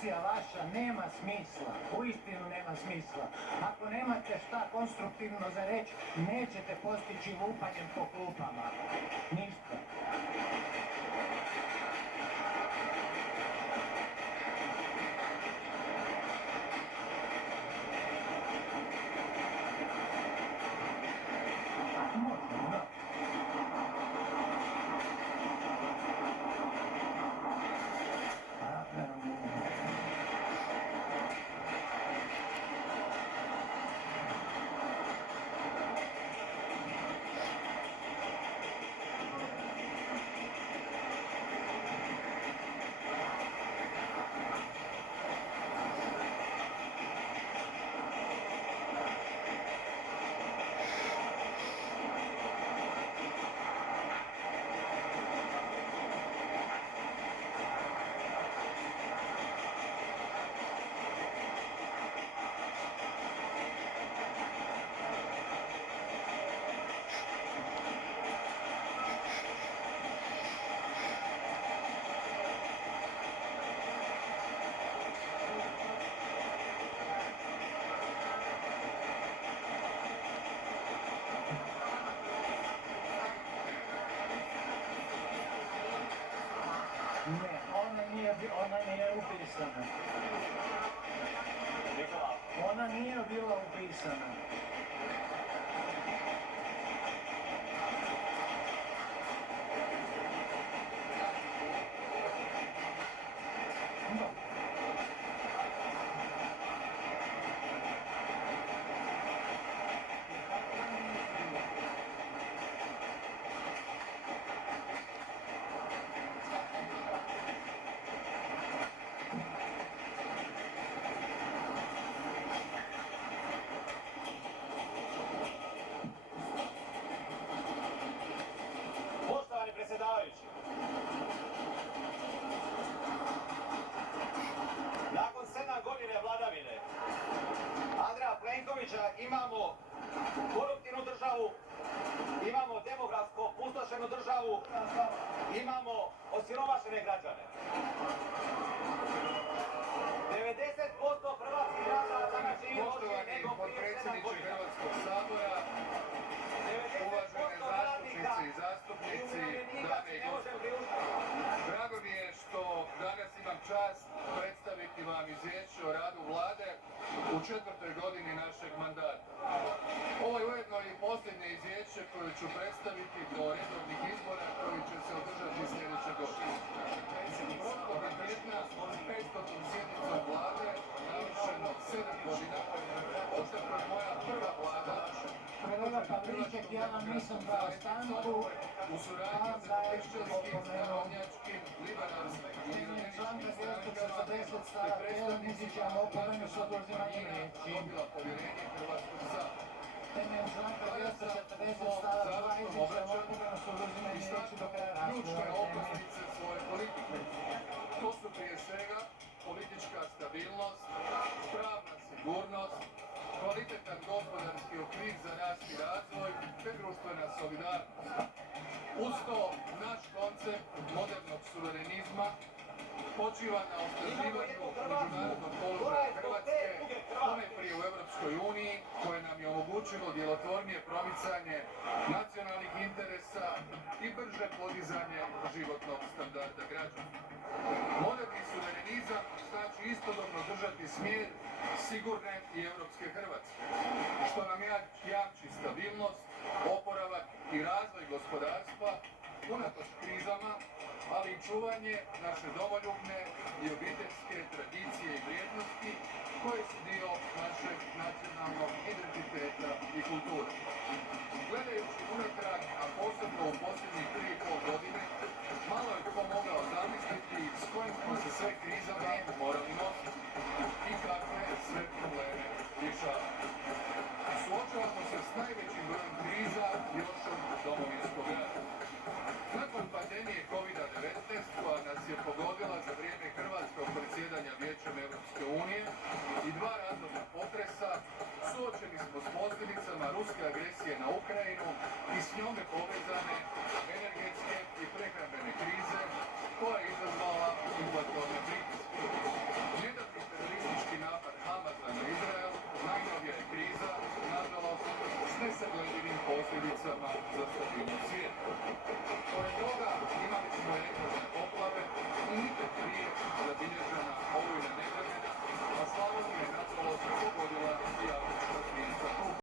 Akcija vaša nema smisla, uistinu nema smisla. Ako nemate šta konstruktivno za reći, nećete postići lupanjem po klupama. Ništa. Ne, ona nije upisana. Ona nije bila upisana. Predsjedavajući, nakon 7 godine vladavine Andreja Plenkovića imamo koruptivnu državu, imamo demografsko opustošenu državu, imamo osiromašene građane. 90% hrvatskih građana danas živi lošije nego prije 7 godina. Uvažene zastupnice i zastupnici, dame i gospodo. Drago mi je što danas imam čast predstaviti vam izvješće o radu vlade u 4. godini našeg mandata. Ovo je ujedno i posljednje izvješće koje ću predstaviti do redovnih izbora koji će se održati sljedeće godine. Prošloga tjedna 500. sjednicom vlade, navršeno 7 godina, očekuje je moja prva vlada. Kolega Pavliček, ja vam nisam dao stanku, u suradnji sa kršćanskim, narodnjačkim, liberalskim i temeljem članka 240 stavak 1 izričem opomenu s oduzimanjem riječi. dobila povjerenje Hrvatskog sabora. Temeljem članka 240 stavak 2 izričem opomenu s oduzimanjem riječi do kraja Ključne rasprave. okosnice svoje politike. To su prije svega politička stabilnost, pravna sigurnost, kvalitetan gospodarski okvir za rast i razvoj te društvena solidarnost. Uz to naš koncept modernog suverenizma počiva na osnaživanju međunarodnog položaja Hrvatske, ponajprije u Europskoj uniji, koje nam je omogućilo djelotvornije promicanje nacionalnih interesa i brže podizanje životnog standarda građana. Moderni suverenizam znači istodobno držati smjer sigurne i europske Hrvatske, što nam jamči stabilnost, oporavak i razvoj gospodarstva unatoč krizama, ali i čuvanje naše domoljubne i obiteljske tradicije i vrijednosti koje su dio našeg nacionalnog identiteta i kulture. Gledajući unatrag, a posebno u posljednjih 3,5 godine, malo je tko mogao zamisliti s kojim smo se sve krizama morali nositi i kakve sve probleme rješavati. Suočavamo se s najvećim brojem kriza još od Domovinskog rata. Nakon pandemije COVID-19, koja nas je pogodila za vrijeme hrvatskog predsjedanja Vijećem Europske unije i 2 razorna potresa, suočeni smo s posljedicama ruske agresije na Ukrajinu i s njome povezane energetske stabilnost